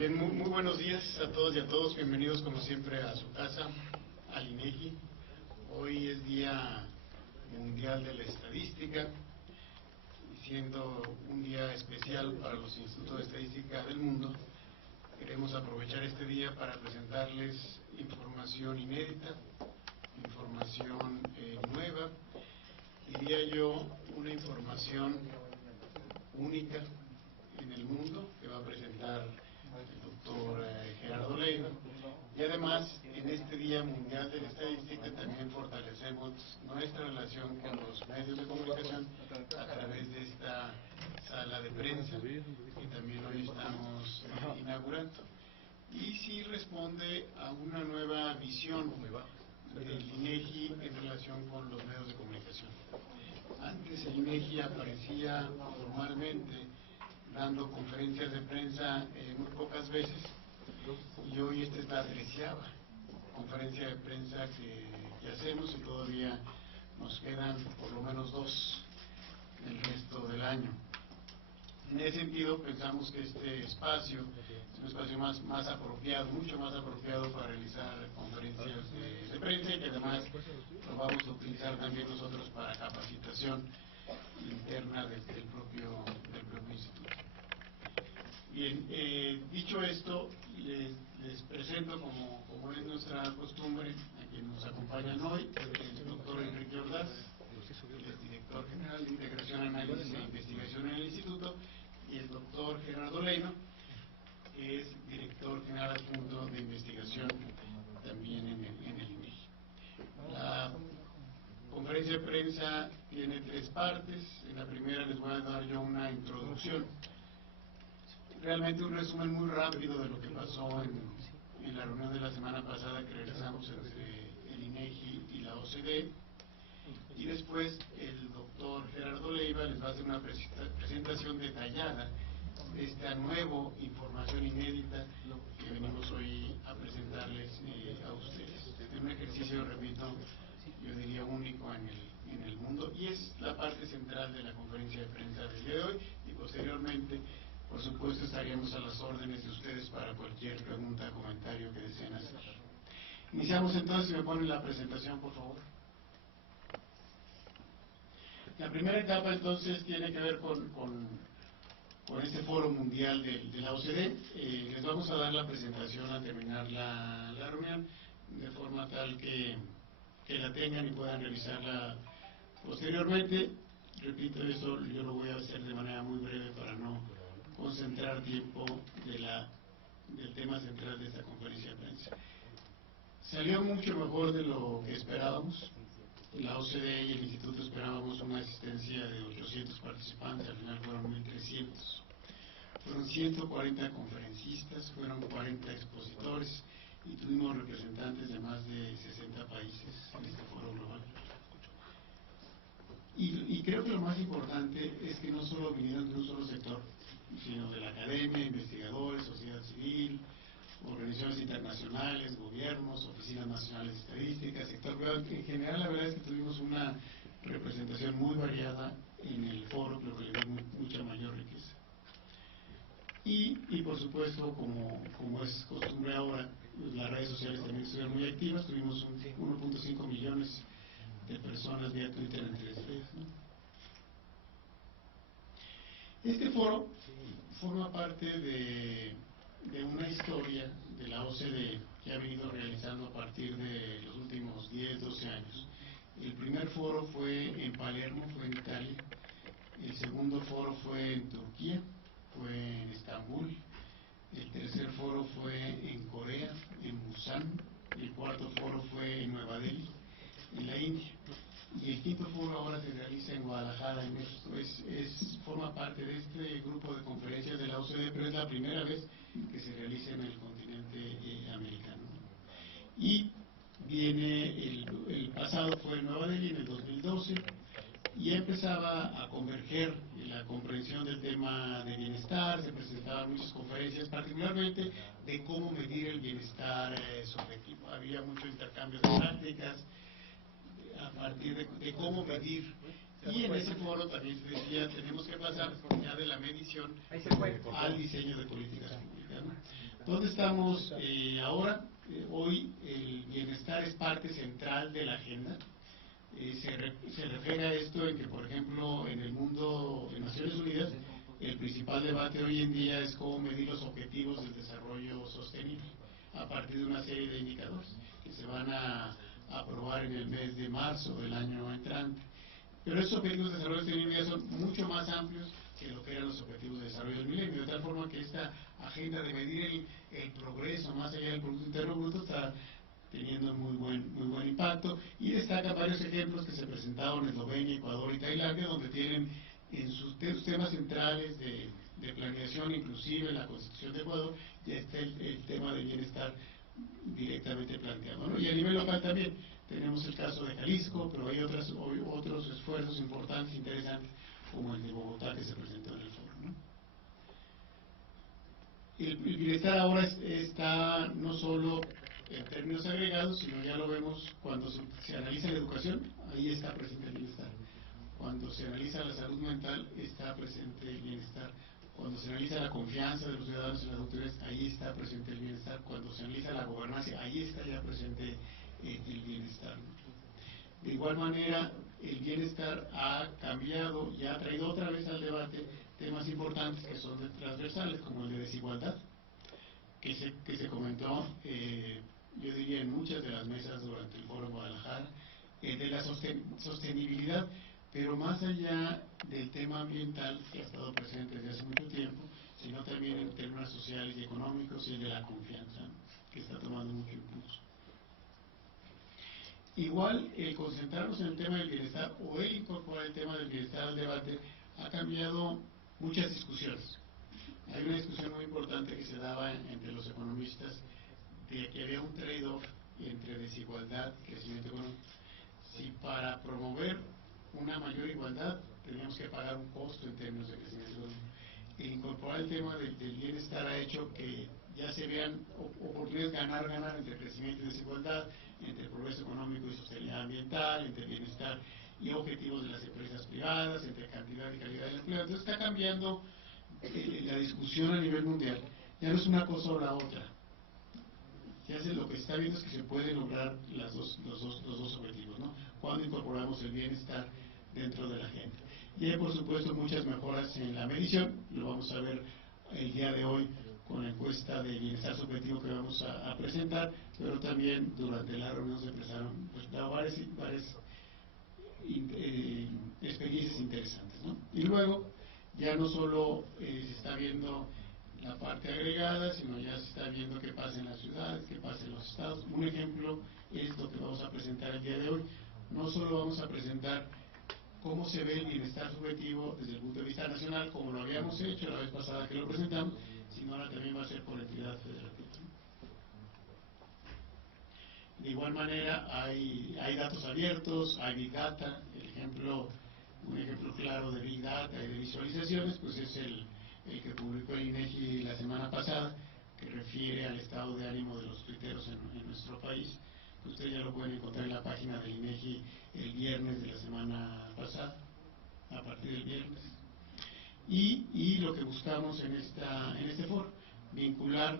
Bien, muy buenos días a todos y a todos. Bienvenidos como siempre a su casa, al INEGI. Hoy es Día Mundial de la Estadística, y siendo un día especial para los institutos de estadística del mundo, queremos aprovechar este día para presentarles información inédita, información nueva, diría yo, una información única en el mundo que va a presentar el doctor Gerardo Leiva. Y además, en este Día Mundial de la Estadística también fortalecemos nuestra relación con los medios de comunicación a través de esta sala de prensa que también hoy estamos inaugurando. Y sí responde a una nueva visión del INEGI en relación con los medios de comunicación. Antes el INEGI aparecía formalmente dando conferencias de prensa muy pocas veces, y hoy esta es la 13ª conferencia de prensa que hacemos, y todavía nos quedan por lo menos 2 el resto del año. En ese sentido, pensamos que este espacio es un espacio más apropiado, mucho más apropiado para realizar conferencias de prensa, y que además lo vamos a utilizar también nosotros para capacitación interna del propio instituto. Bien, dicho esto, les presento, como es nuestra costumbre, a quienes nos acompañan hoy: el doctor Enrique Ordaz, el director general de Integración, Análisis e Investigación en el Instituto, y el doctor Gerardo Leiva, que es director general adjunto de investigación también en el INEGI. La conferencia de prensa tiene 3 partes. En la primera les voy a dar yo una introducción, realmente un resumen muy rápido de lo que pasó en la reunión de la semana pasada que realizamos entre el INEGI y la OCDE. Y después el doctor Gerardo Leiva les va a hacer una presentación detallada de esta nueva información inédita que venimos hoy a presentarles a ustedes. Es un ejercicio, repito, yo diría único en el mundo, y es la parte central de la conferencia de prensa del día de hoy. Y posteriormente, por supuesto, estaríamos a las órdenes de ustedes para cualquier pregunta o comentario que deseen hacer. Iniciamos entonces. Si me ponen la presentación, por favor. La primera etapa entonces tiene que ver con este foro mundial de la OCDE. Les vamos a dar la presentación al terminar la reunión, de forma tal que la tengan y puedan revisarla posteriormente. Repito, eso yo lo voy a hacer de manera muy breve para no concentrar tiempo del tema central de esta conferencia de prensa. Salió mucho mejor de lo que esperábamos. La OCDE y el Instituto esperábamos una asistencia de 800 participantes, al final fueron 1,300. Fueron 140 conferencistas, fueron 40 expositores, y tuvimos representantes de más de 60 países en este foro global. Y creo que lo más importante es que no solo vinieron de un solo sector, sino de la academia, investigadores, sociedad civil, organizaciones internacionales, gobiernos, oficinas nacionales de estadística, sector privado. En general, la verdad es que tuvimos una representación muy variada en el foro, lo que le dio mucha mayor riqueza. Y por supuesto, como es costumbre ahora, las redes sociales también estuvieron muy activas. Tuvimos 1.5 millones de personas vía Twitter en 3 días, ¿no? Este foro forma parte de una historia de la OCDE que ha venido realizando a partir de los últimos 10, 12 años. El primer foro fue en Palermo, fue en Italia. El segundo foro fue en Turquía, fue en Estambul. El tercer foro fue en Corea, en Busan. El cuarto foro fue en Nueva Delhi, en la India. Y el quinto foro ahora se realiza en Guadalajara, en México. Forma parte de este grupo de conferencias de la OCDE, pero es la primera vez que se realiza en el continente americano. Y el pasado fue en Nueva Delhi en el 2012, y ya empezaba a converger la comprensión del tema de bienestar. Se presentaban muchas conferencias, particularmente de cómo medir el bienestar subjetivo. Había mucho intercambio de prácticas a partir de cómo medir. Y en ese foro también se decía, tenemos que pasar ya de la medición al diseño de políticas públicas, ¿no? ¿Dónde estamos ahora? Hoy el bienestar es parte central de la agenda. Se refiere a esto en que, por ejemplo, en el mundo, en Naciones Unidas, el principal debate hoy en día es cómo medir los objetivos del desarrollo sostenible a partir de una serie de indicadores que se van a aprobar en el mes de marzo del año entrante. Pero esos objetivos de desarrollo sostenible ya son mucho más amplios que lo que eran los objetivos de desarrollo del milenio, de tal forma que esta agenda de medir el progreso más allá del Producto Interno Bruto está teniendo muy buen impacto, y destaca varios ejemplos que se presentaron en Eslovenia, Ecuador y Tailandia, donde tienen en sus temas centrales de planeación, inclusive en la Constitución de Ecuador, ya está el tema del bienestar directamente planteado, ¿no? Y a nivel local también tenemos el caso de Jalisco, pero hay otros esfuerzos importantes, interesantes, como el de Bogotá que se presentó en el foro, ¿no? El bienestar ahora está no solo en términos agregados, sino ya lo vemos cuando se analiza la educación, ahí está presente el bienestar. Cuando se analiza la salud mental, está presente el bienestar. Cuando se analiza la confianza de los ciudadanos en las autoridades, ahí está presente el bienestar. Cuando se analiza la gobernanza, ahí está ya presente el bienestar. De igual manera, el bienestar ha cambiado y ha traído otra vez al debate temas importantes que son transversales, como el de desigualdad, que se comentó, yo diría, en muchas de las mesas durante el foro en Guadalajara, de la sostenibilidad, pero más allá del tema ambiental que ha estado presente desde hace mucho tiempo, sino también en términos sociales y económicos, y el de la confianza, que está tomando mucho impulso. Igual, el concentrarnos en el tema del bienestar o el incorporar el tema del bienestar al debate ha cambiado muchas discusiones. Hay una discusión muy importante que se daba entre los economistas de que había un trade-off entre desigualdad y crecimiento económico. Si para promover una mayor igualdad teníamos que pagar un costo en términos de crecimiento económico. El incorporar el tema del bienestar ha hecho que ya se vean oportunidades ganar entre crecimiento y desigualdad, entre progreso económico y sostenibilidad ambiental, entre bienestar y objetivos de las empresas privadas, entre cantidad y calidad del empleo. Entonces está cambiando la discusión a nivel mundial. Ya no es una cosa o la otra. Lo que se está viendo es que se pueden lograr los dos objetivos, ¿no? Cuando incorporamos el bienestar dentro de la agenda. Y hay, por supuesto, muchas mejoras en la medición, lo vamos a ver el día de hoy con la encuesta de bienestar subjetivo que vamos a presentar, pero también durante la reunión se presentaron varias experiencias interesantes, ¿no? Y luego, ya no solo se está viendo la parte agregada, sino ya se está viendo qué pasa en las ciudades, qué pasa en los estados. Un ejemplo es lo que vamos a presentar el día de hoy. No solo vamos a presentar cómo se ve el bienestar subjetivo desde el punto de vista nacional, como lo habíamos hecho la vez pasada que lo presentamos, sino ahora también va a ser por entidad federativa. De igual manera, hay datos abiertos, hay Big Data. Un ejemplo claro de Big Data y de visualizaciones, pues es el que publicó el INEGI la semana pasada, que refiere al estado de ánimo de los tuiteros en nuestro país. Ustedes ya lo pueden encontrar en la página del INEGI el viernes de la semana pasada, a partir del viernes. Y lo que buscamos en este foro, vincular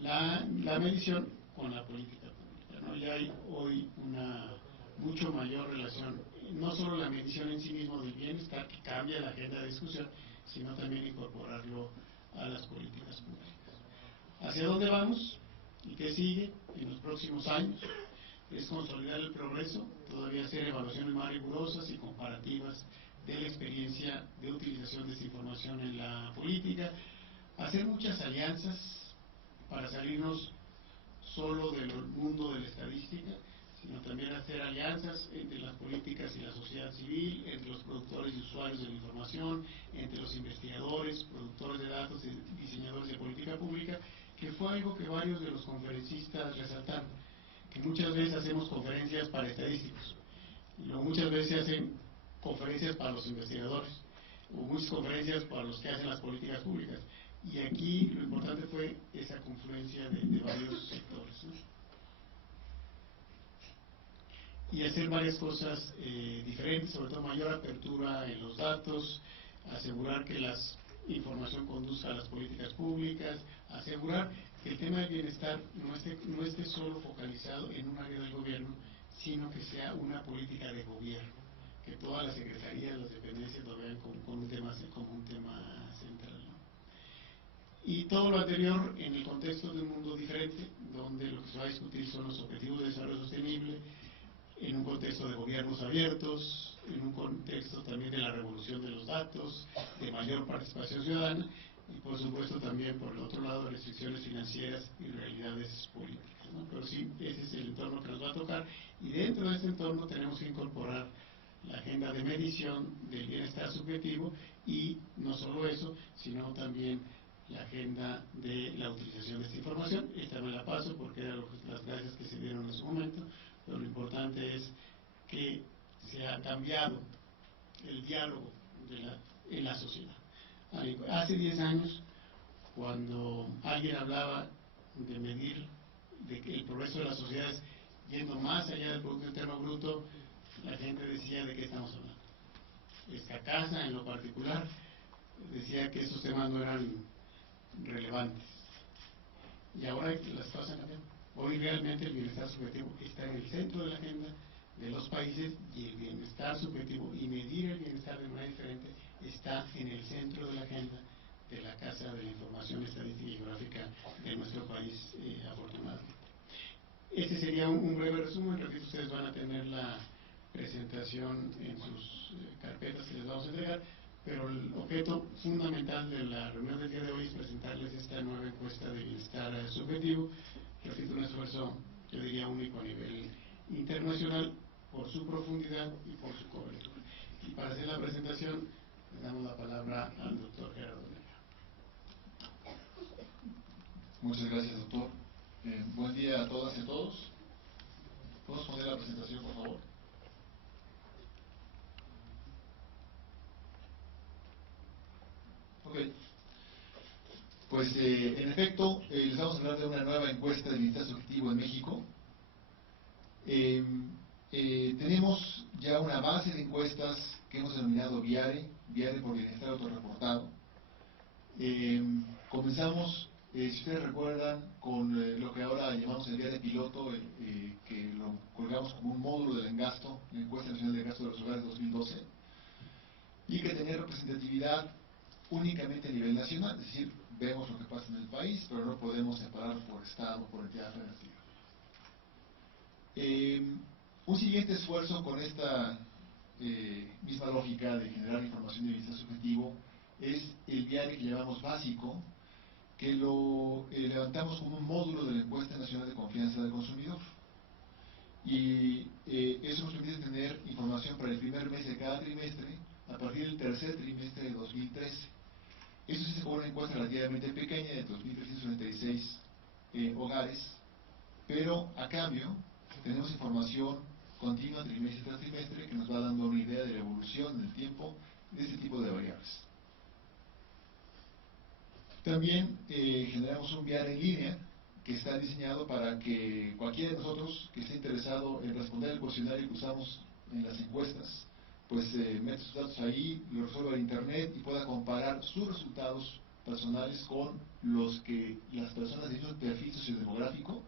la medición con la política pública, ¿no? Ya hay hoy una mucho mayor relación, no solo la medición en sí mismo del bienestar, que cambia la agenda de discusión, sino también incorporarlo a las políticas públicas. ¿Hacia dónde vamos? ¿Y qué sigue en los próximos años? Es consolidar el progreso, todavía hacer evaluaciones más rigurosas y comparativas de la experiencia de utilización de esta información en la política, hacer muchas alianzas para salirnos solo del mundo de la estadística, sino también hacer alianzas entre las políticas y la sociedad civil, entre los productores y usuarios de la información, entre los investigadores, productores de datos y diseñadores de política pública, que fue algo que varios de los conferencistas resaltaron, que muchas veces hacemos conferencias para estadísticos, y luego muchas veces se hacen conferencias para los investigadores, o muchas conferencias para los que hacen las políticas públicas. Y aquí lo importante fue esa confluencia de varios sectores, ¿no? Y hacer varias cosas diferentes, sobre todo mayor apertura en los datos, asegurar que la información conduzca a las políticas públicas, asegurar que el tema del bienestar no esté solo focalizado en un área del gobierno, sino que sea una política de gobierno, que todas las secretarías, las dependencias lo vean como un tema central, ¿no? Y todo lo anterior en el contexto de un mundo diferente, donde lo que se va a discutir son los objetivos de desarrollo sostenible, en un contexto de gobiernos abiertos, en un contexto también de la revolución de los datos, de mayor participación ciudadana, y por supuesto también por el otro lado restricciones financieras y realidades políticas, ¿no? Pero sí, ese es el entorno que nos va a tocar, y dentro de ese entorno tenemos que incorporar la agenda de medición del bienestar subjetivo, y no solo eso, sino también la agenda de la utilización de esta información. Esta me la paso porque eran las gracias que se dieron en su momento, pero lo importante es que se ha cambiado el diálogo en la sociedad. Hace 10 años, cuando alguien hablaba de medir el progreso de las sociedades yendo más allá del Producto Interno Bruto, la gente decía de qué estamos hablando. Esta casa, en lo particular, decía que esos temas no eran relevantes. Y ahora las cosas han cambiado. Hoy realmente el bienestar subjetivo está en el centro de la agenda de los países, y el bienestar subjetivo y medir el bienestar de manera diferente está en el centro de la agenda de la Casa de la Información Estadística y Geográfica de nuestro país, afortunadamente. Este sería un breve resumen. Repito, ustedes van a tener la presentación en sus carpetas que les vamos a entregar, pero el objeto fundamental de la reunión del día de hoy es presentarles esta nueva encuesta de bienestar subjetivo. Repito, un esfuerzo, yo diría, único a nivel internacional por su profundidad y por su cobertura. Y para hacer la presentación, le damos la palabra al doctor Gerardo Negra. Muchas gracias, doctor. Buen día a todas y a todos. ¿Podemos poner la presentación, por favor? Ok. Pues, en efecto, les vamos a hablar de una nueva encuesta de bienestar subjetivo en México. Tenemos ya una base de encuestas que hemos denominado VIARE por Bienestar Autorreportado. Comenzamos, si ustedes recuerdan, con lo que ahora llamamos el VIARE piloto, que lo colgamos como un módulo del engasto, la Encuesta Nacional de Gasto de los Hogares 2012, y que tenía representatividad únicamente a nivel nacional, es decir, vemos lo que pasa en el país, pero no podemos separar por estado, por entidad federativa. Un siguiente esfuerzo con esta misma lógica de generar información de bienestar subjetivo es el VIARE que llamamos básico, que lo levantamos como un módulo de la Encuesta Nacional de Confianza del Consumidor. Y eso nos permite tener información para el primer mes de cada trimestre a partir del tercer trimestre de 2013. Eso sí se fue una encuesta relativamente pequeña de 2.396 hogares, pero a cambio tenemos información continua trimestre tras trimestre que nos va dando una idea de la evolución en el tiempo de este tipo de variables. También generamos un VIARE en línea que está diseñado para que cualquiera de nosotros que esté interesado en responder el cuestionario que usamos en las encuestas, pues mete sus datos ahí, lo resuelva en internet y pueda comparar sus resultados personales con los que las personas de un perfil sociodemográfico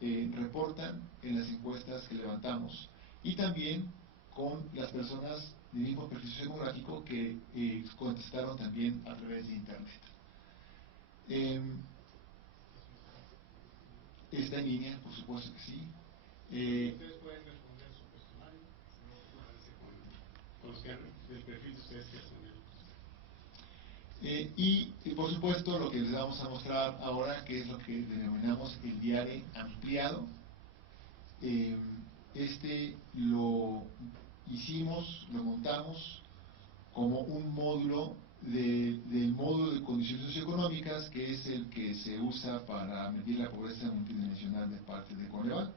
reportan en las encuestas que levantamos, y también con las personas del mismo perfil sociodemográfico que contestaron también a través de internet. Está en línea, por supuesto que sí. Ustedes pueden responder su cuestionario, luego compararse con los que del perfil de ustedes que respondieron. Y por supuesto lo que les vamos a mostrar ahora, que es lo que denominamos el VIARE ampliado. Este lo hicimos, lo montamos como un módulo del módulo de condiciones socioeconómicas, que es el que se usa para medir la pobreza multidimensional de parte de Coneval.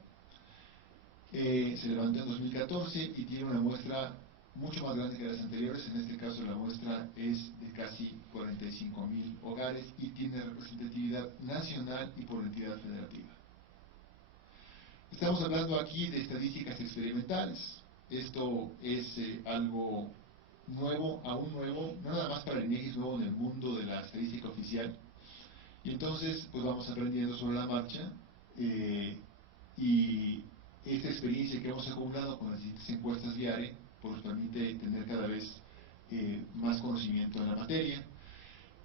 Se levantó en 2014 y tiene una muestra mucho más grande que las anteriores. En este caso la muestra es de casi 45.000 hogares y tiene representatividad nacional y por entidad federativa. Estamos hablando aquí de estadísticas experimentales. Esto es algo nuevo, aún nuevo, no nada más para el INEGI, es nuevo en el mundo de la estadística oficial. Y entonces, pues vamos aprendiendo sobre la marcha, y esta experiencia que hemos acumulado con las distintas encuestas diarias, pues nos permite tener cada vez más conocimiento en la materia.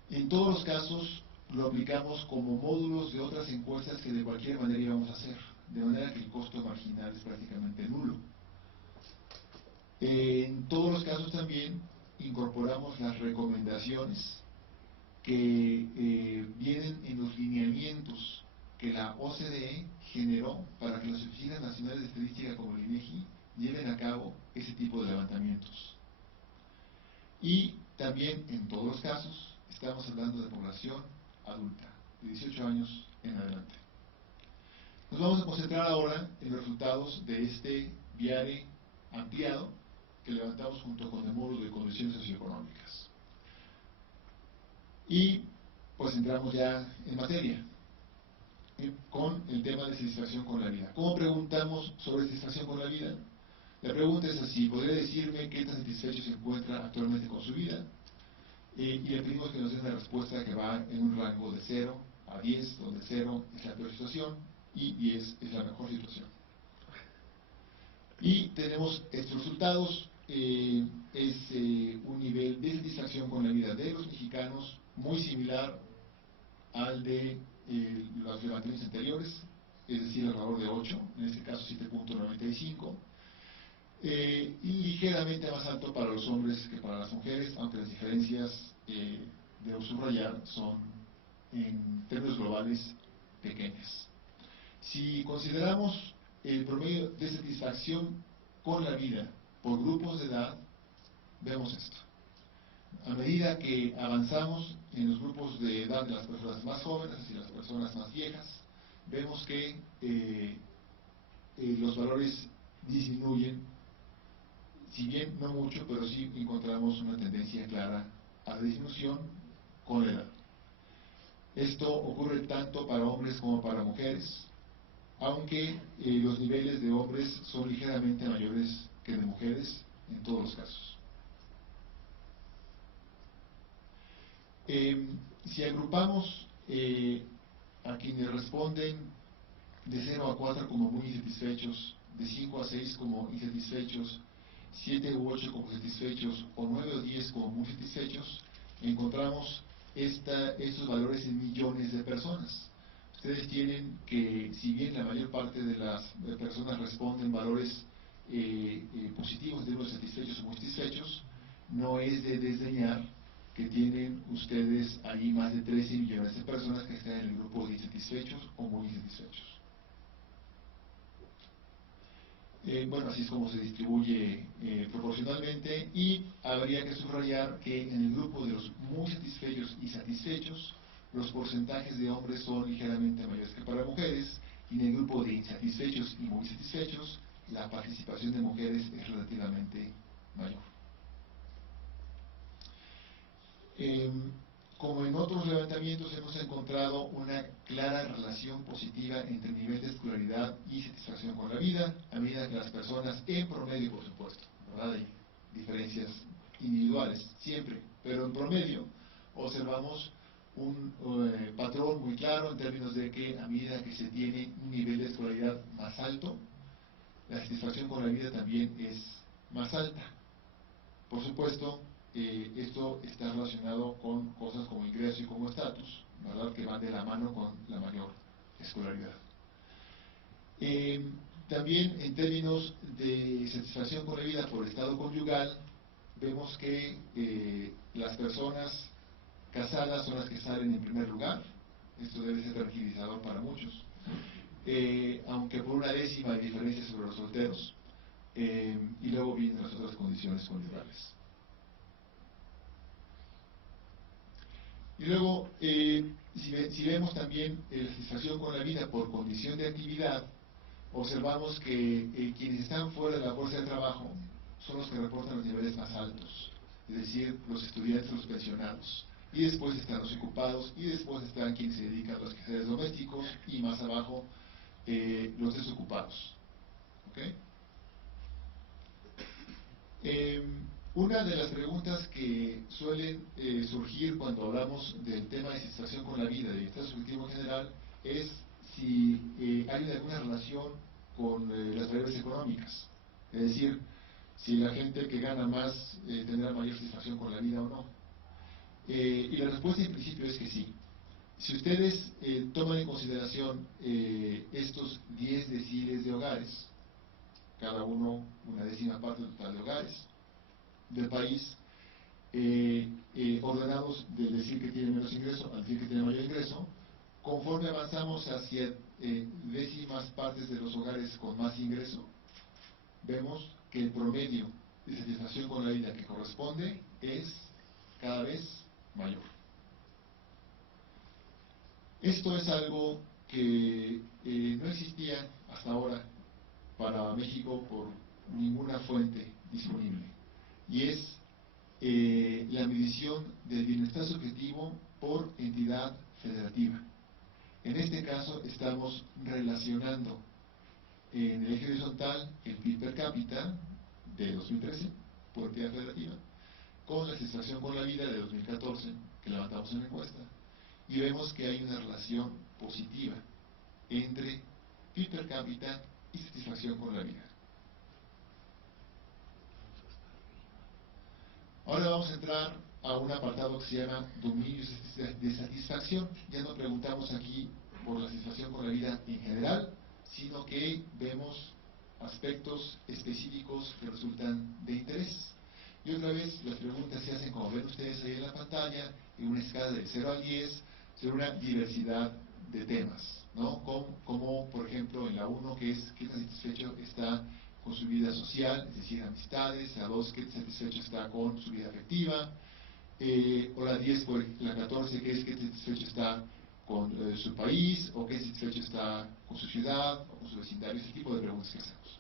En todos los casos lo aplicamos como módulos de otras encuestas que de cualquier manera íbamos a hacer, de manera que el costo marginal es prácticamente nulo. En todos los casos también incorporamos las recomendaciones que vienen en los lineamientos que la OCDE generó para que las oficinas nacionales de estadística como el INEGI lleven a cabo ese tipo de levantamientos. Y también en todos los casos estamos hablando de población adulta, de 18 años en adelante. Nos vamos a concentrar ahora en los resultados de este viare ampliado que levantamos junto con el módulo de condiciones socioeconómicas. Y pues entramos ya en materia con el tema de satisfacción con la vida. ¿Cómo preguntamos sobre satisfacción con la vida? La pregunta es así: ¿podría decirme qué tan satisfecho se encuentra actualmente con su vida? Y le pedimos que nos dé una respuesta que va en un rango de 0 a 10, donde 0 es la peor situación y 10 es la mejor situación. Y tenemos estos resultados. Es un nivel de satisfacción con la vida de los mexicanos muy similar al de los levantamientos anteriores, es decir, alrededor de 8, en este caso 7.95, y ligeramente más alto para los hombres que para las mujeres, aunque las diferencias, debo subrayar, son en términos globales pequeñas. Si consideramos el promedio de satisfacción con la vida por grupos de edad, vemos esto. A medida que avanzamos en los grupos de edad de las personas más jóvenes y las personas más viejas, vemos que los valores disminuyen, si bien no mucho, pero sí encontramos una tendencia clara a la disminución con la edad. Esto ocurre tanto para hombres como para mujeres, aunque los niveles de hombres son ligeramente mayores que de mujeres en todos los casos. Si agrupamos a quienes responden de 0 a 4 como muy insatisfechos, de 5 a 6 como insatisfechos, 7 u 8 como satisfechos, o 9 o 10 como muy satisfechos, encontramos estos valores en millones de personas. Ustedes tienen que, si bien la mayor parte de las personas responden valores positivos de los satisfechos o muy satisfechos, no es de desdeñar que tienen ustedes ahí más de 13 millones de personas que están en el grupo de insatisfechos o muy insatisfechos. Bueno, así es como se distribuye proporcionalmente, y habría que subrayar que en el grupo de los muy satisfechos y satisfechos, los porcentajes de hombres son ligeramente mayores que para mujeres, y en el grupo de insatisfechos y muy satisfechos, la participación de mujeres es relativamente mayor. Como en otros levantamientos, hemos encontrado una clara relación positiva entre el nivel de escolaridad y satisfacción con la vida, a medida que las personas, en promedio por supuesto, ¿verdad? Hay diferencias individuales siempre, pero en promedio observamos un patrón muy claro en términos de que a medida que se tiene un nivel de escolaridad más alto, la satisfacción con la vida también es más alta. Por supuesto, esto está relacionado con cosas como ingreso y como estatus, ¿verdad?, que van de la mano con la mayor escolaridad. También en términos de satisfacción con la vida por estado conyugal, vemos que las personas casadas son las que salen en primer lugar. Esto debe ser tranquilizador para muchos, aunque por una décima de diferencia sobre los solteros, y luego vienen las otras condiciones conyugales. Y luego, si vemos también la satisfacción con la vida por condición de actividad, observamos que quienes están fuera de la fuerza de trabajo son los que reportan los niveles más altos, es decir, los estudiantes, los pensionados. Y después están los ocupados, y después están quienes se dedican a los quehaceres domésticos, y más abajo los desocupados. ¿Okay? Una de las preguntas que suelen surgir cuando hablamos del tema de satisfacción con la vida, del bienestar subjetivo en general, es si hay alguna relación con las variables económicas. Es decir, si la gente que gana más tendrá mayor satisfacción con la vida o no. Y la respuesta en principio es que sí. Si ustedes toman en consideración estos 10 deciles de hogares, cada uno una décima parte del total de hogares del país, ordenados del decir que tiene menos ingreso al decir que tiene mayor ingreso, conforme avanzamos hacia décimas partes de los hogares con más ingreso, vemos que el promedio de satisfacción con la vida que corresponde es cada vez mayor. Esto es algo que no existía hasta ahora para México por ninguna fuente disponible, y es la medición del bienestar subjetivo por entidad federativa. En este caso estamos relacionando en el eje horizontal el PIB per cápita de 2013 por entidad federativa con la satisfacción con la vida de 2014 que levantamos en la encuesta, y vemos que hay una relación positiva entre PIB per cápita y satisfacción con la vida. Ahora vamos a entrar a un apartado que se llama dominios de satisfacción. Ya no preguntamos aquí por la satisfacción con la vida en general, sino que vemos aspectos específicos que resultan de interés. Y otra vez las preguntas se hacen, como ven ustedes ahí en la pantalla, en una escala de 0 al 10, sobre una diversidad de temas, ¿no? Como por ejemplo en la 1, que es qué tan satisfecho está con su vida social, es decir, amistades; la 2, qué satisfecho está con su vida afectiva; o la 10, la 14, que es qué satisfecho está con su país, o qué satisfecho está con su ciudad, o con su vecindario; ese tipo de preguntas que hacemos.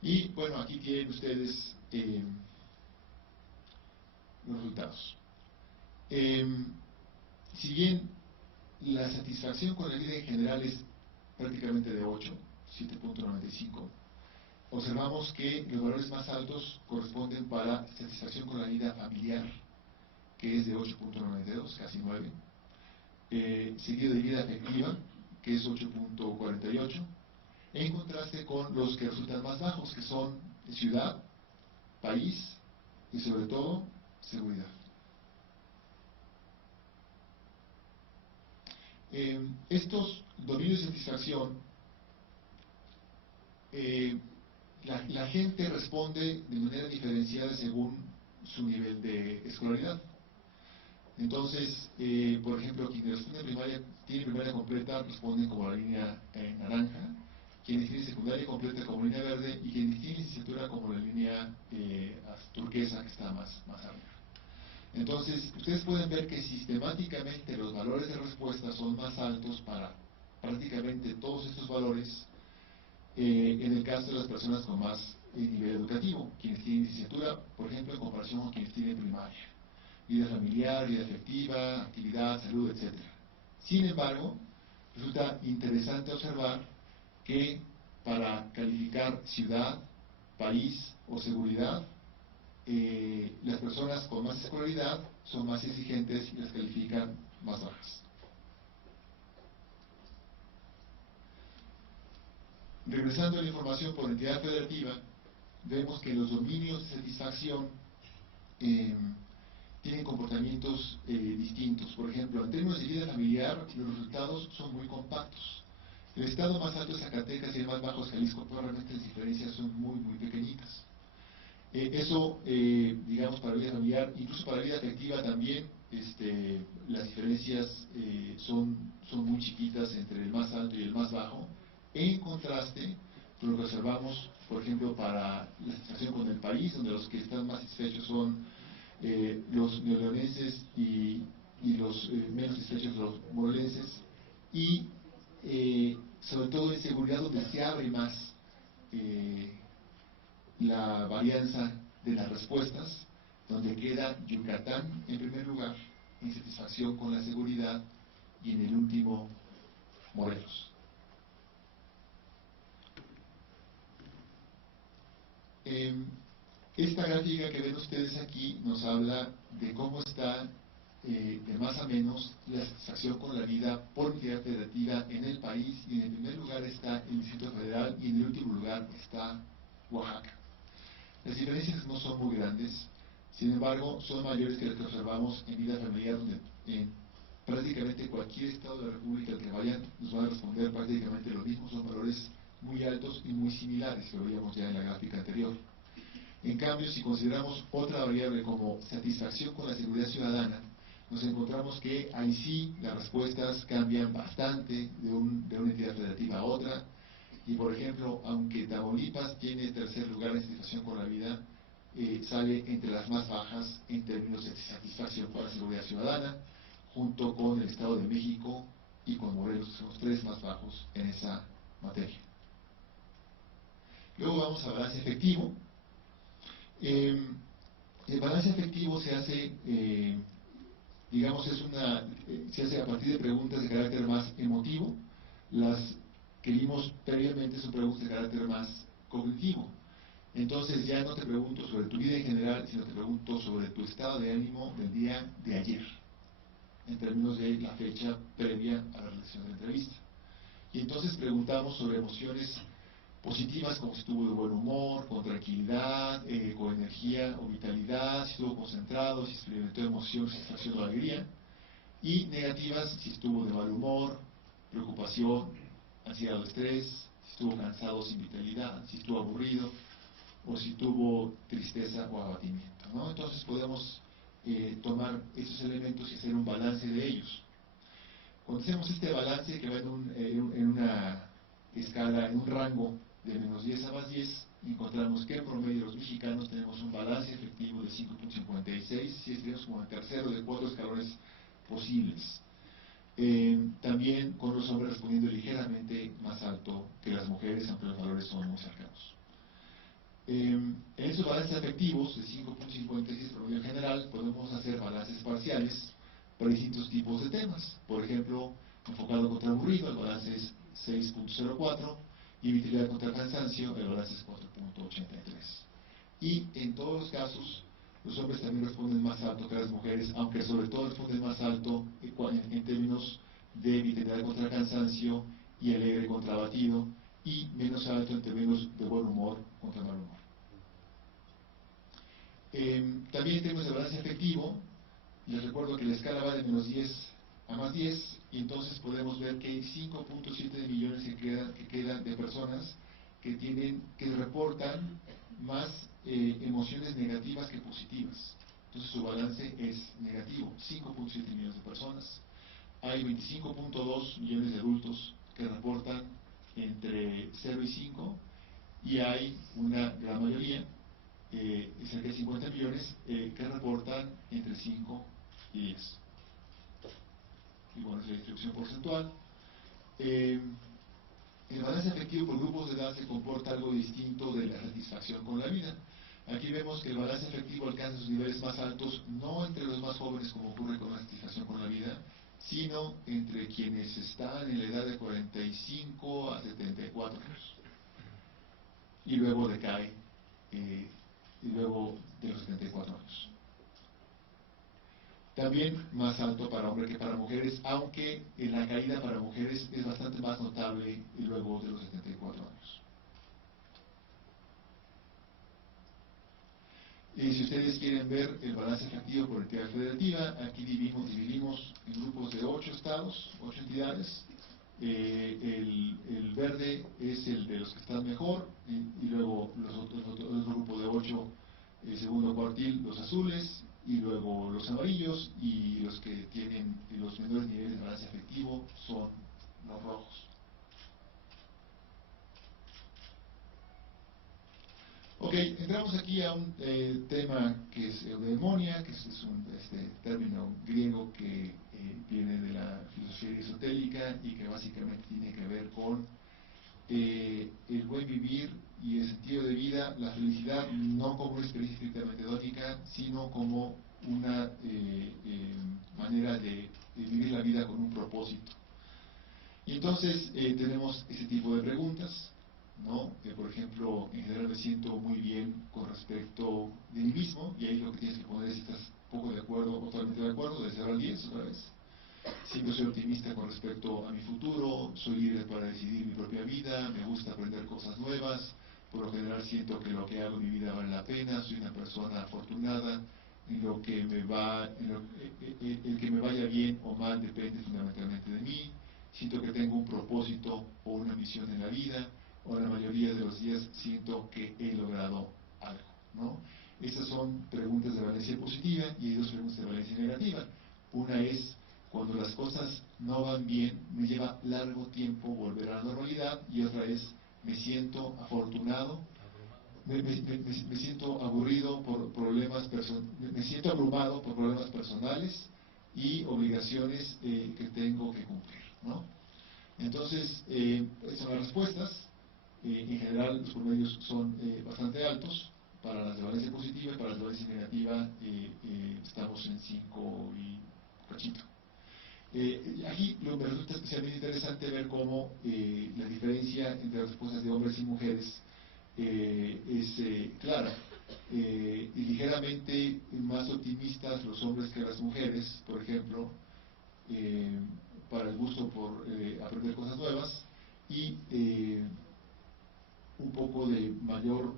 Y bueno, aquí tienen ustedes los resultados. Si bien la satisfacción con la vida en general es prácticamente de 8, 7.95, observamos que los valores más altos corresponden para satisfacción con la vida familiar, que es de 8.92, casi 9, seguido de vida afectiva, que es 8.48, en contraste con los que resultan más bajos, que son ciudad, país y sobre todo seguridad. Estos dominios de satisfacción, la gente responde de manera diferenciada según su nivel de escolaridad. Entonces, por ejemplo, quienes responden primaria, tienen primaria completa, responden como la línea naranja; quienes tienen secundaria completa como línea verde; y quienes tienen licenciatura como la línea turquesa, que está más arriba. Entonces, ustedes pueden ver que sistemáticamente los valores de respuesta son más altos para prácticamente todos estos valores en el caso de las personas con más nivel educativo, quienes tienen licenciatura, por ejemplo, en comparación con quienes tienen primaria: vida familiar, vida afectiva, actividad, salud, etc. Sin embargo, resulta interesante observar que para calificar ciudad, país o seguridad, las personas con más escolaridad son más exigentes y las califican más bajas. Regresando a la información por entidad federativa, vemos que los dominios de satisfacción tienen comportamientos distintos. Por ejemplo, en términos de vida familiar, los resultados son muy compactos. El estado más alto es Zacatecas y el más bajo es Jalisco, pero realmente las diferencias son muy pequeñitas. Eso, digamos, para vida familiar, incluso para vida afectiva también, las diferencias son muy chiquitas entre el más alto y el más bajo, en contraste con lo que observamos, por ejemplo, para la satisfacción con el país, donde los que están más satisfechos son los neoleonenses y los menos satisfechos los morelenses, y sobre todo en seguridad, donde se abre más la varianza de las respuestas, donde queda Yucatán en primer lugar en satisfacción con la seguridad, y en el último Morelos. Esta gráfica que ven ustedes aquí nos habla de cómo está, de más a menos, la satisfacción con la vida por entidad federativa en el país, y en el primer lugar está el Distrito Federal y en el último lugar está Oaxaca. Las diferencias no son muy grandes, sin embargo, son mayores que las que observamos en vida familiar, donde en prácticamente cualquier estado de la República al que vayan nos van a responder prácticamente lo mismo, son valores muy altos y muy similares, que lo veíamos ya en la gráfica anterior. En cambio, si consideramos otra variable como satisfacción con la seguridad ciudadana, nos encontramos que ahí sí las respuestas cambian bastante de una entidad federativa a otra. Y por ejemplo, aunque Tamaulipas tiene tercer lugar en satisfacción con la vida, sale entre las más bajas en términos de satisfacción con la seguridad ciudadana, junto con el Estado de México y con Morelos, que son los tres más bajos en esa materia. Luego vamos a balance efectivo. El balance efectivo se hace, digamos, se hace a partir de preguntas de carácter más emotivo. Las que vimos previamente son preguntas de carácter más cognitivo. Entonces ya no te pregunto sobre tu vida en general, sino te pregunto sobre tu estado de ánimo del día de ayer, en términos de la fecha previa a la realización de la entrevista. Y entonces preguntamos sobre emociones positivas, como si estuvo de buen humor, con tranquilidad, con energía o vitalidad, si estuvo concentrado, si experimentó emoción, satisfacción o alegría, y negativas, si estuvo de mal humor, preocupación, ansiedad o estrés, si estuvo cansado, sin vitalidad, si estuvo aburrido, o si tuvo tristeza o abatimiento, ¿no? Entonces podemos tomar estos elementos y hacer un balance de ellos. Cuando hacemos este balance, que va en una escala, en un rango de menos 10 a más 10, encontramos que en promedio los mexicanos tenemos un balance efectivo de 5.56, si estaríamos como el tercero de 4 escalones posibles. También con los hombres respondiendo ligeramente más alto que las mujeres, aunque los valores son muy cercanos. En esos balances efectivos de 5.56 promedio en general, podemos hacer balances parciales para distintos tipos de temas. Por ejemplo, enfocado contra aburrido, el balance es 6.04, y vitalidad contra cansancio, el balance es 4.83. Y en todos los casos, los hombres también responden más alto que las mujeres, aunque sobre todo responden más alto en términos de vitalidad contra cansancio y alegre contra abatido, y menos alto en términos de buen humor contra mal humor. También en términos de balance efectivo, les recuerdo que la escala va de menos 10 a más 10, y entonces podemos ver que hay 5.7 millones que quedan de personas que reportan más emociones negativas que positivas. Entonces su balance es negativo, 5.7 millones de personas. Hay 25.2 millones de adultos que reportan entre 0 y 5, y hay una gran mayoría, cerca de 50 millones, que reportan entre 5 y 10. Y bueno, es la distribución porcentual. El balance efectivo por grupos de edad se comporta algo distinto de la satisfacción con la vida. Aquí vemos que el balance efectivo alcanza sus niveles más altos no entre los más jóvenes, como ocurre con la satisfacción con la vida, sino entre quienes están en la edad de 45 a 74 años. Y luego decae, y luego de los 74 años. También más alto para hombres que para mujeres, aunque en la caída para mujeres es bastante más notable y luego de los 74 años. Si ustedes quieren ver el balance efectivo por entidad federativa, aquí dividimos en grupos de 8 estados, 8 entidades. El verde es el de los que están mejor, y luego otro grupo de 8, el segundo cuartil, los azules, y luego los amarillos, y los que tienen los menores niveles de balance efectivo son los rojos. Ok, entramos aquí a un tema que es eudemonia, que es un término griego que viene de la filosofía aristotélica y que básicamente tiene que ver con el buen vivir y el sentido de vida, la felicidad no como una experiencia estrictamente hedónica, sino como una manera de vivir la vida con un propósito. Y entonces tenemos ese tipo de preguntas. ¿no? Por ejemplo, en general me siento muy bien con respecto de mí mismo, y ahí lo que tienes que poner es si estás poco de acuerdo o totalmente de acuerdo, de 0 al 10 otra vez. Siempre soy optimista con respecto a mi futuro, soy libre para decidir mi propia vida, me gusta aprender cosas nuevas, por lo general siento que lo que hago en mi vida vale la pena, soy una persona afortunada, en lo que me va, el que me vaya bien o mal depende fundamentalmente de mí, siento que tengo un propósito o una misión en la vida, o la mayoría de los días siento que he logrado algo, ¿no? Estas son preguntas de valencia positiva y hay dos preguntas de valencia negativa. Una es, cuando las cosas no van bien, me lleva largo tiempo volver a la normalidad, y otra es, me siento afortunado, me siento aburrido por problemas me siento abrumado por problemas personales y obligaciones que tengo que cumplir, ¿no? Entonces, esas son las respuestas. En general, los promedios son bastante altos. Para las de valencia positiva y para las de valencia negativa estamos en 5 y cachito. Aquí me resulta especialmente interesante ver cómo la diferencia entre las respuestas de hombres y mujeres es clara. Y ligeramente más optimistas los hombres que las mujeres, por ejemplo, para el gusto por aprender cosas nuevas, y un poco de mayor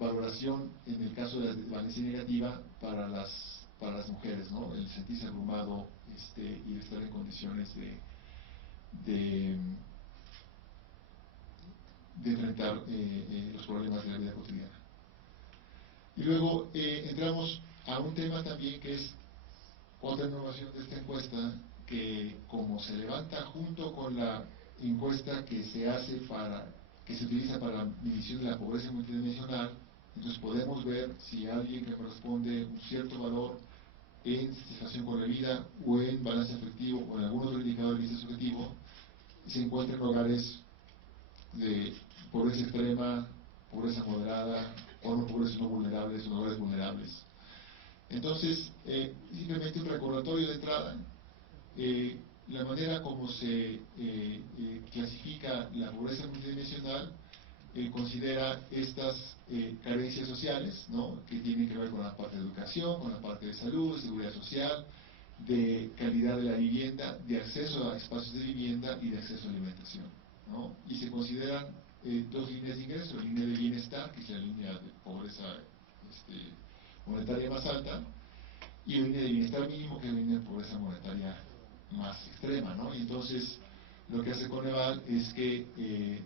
valoración en el caso de la valencia negativa para las mujeres, ¿no? El sentirse abrumado y estar en condiciones de, de enfrentar los problemas de la vida cotidiana. Y luego entramos a un tema también que es otra innovación de esta encuesta, que como se levanta junto con la encuesta que se hace que se utiliza para la medición de la pobreza multidimensional, entonces podemos ver si alguien que corresponde un cierto valor en satisfacción con la vida o en balance afectivo o en algún otro indicador de vista subjetivo se encuentra en hogares de pobreza extrema, pobreza moderada, o no pobreza no vulnerables, o hogares vulnerables. Entonces, simplemente un recordatorio de entrada. La manera como se clasifica la pobreza multidimensional considera estas carencias sociales, ¿no? Que tienen que ver con la parte de educación, con la parte de salud, seguridad social, de calidad de la vivienda, de acceso a espacios de vivienda y de acceso a alimentación, ¿no? Y se consideran dos líneas de ingreso: la línea de bienestar, que es la línea de pobreza monetaria más alta, y la línea de bienestar mínimo, que es la línea de pobreza monetaria más extrema, ¿no? Y entonces lo que hace Coneval es que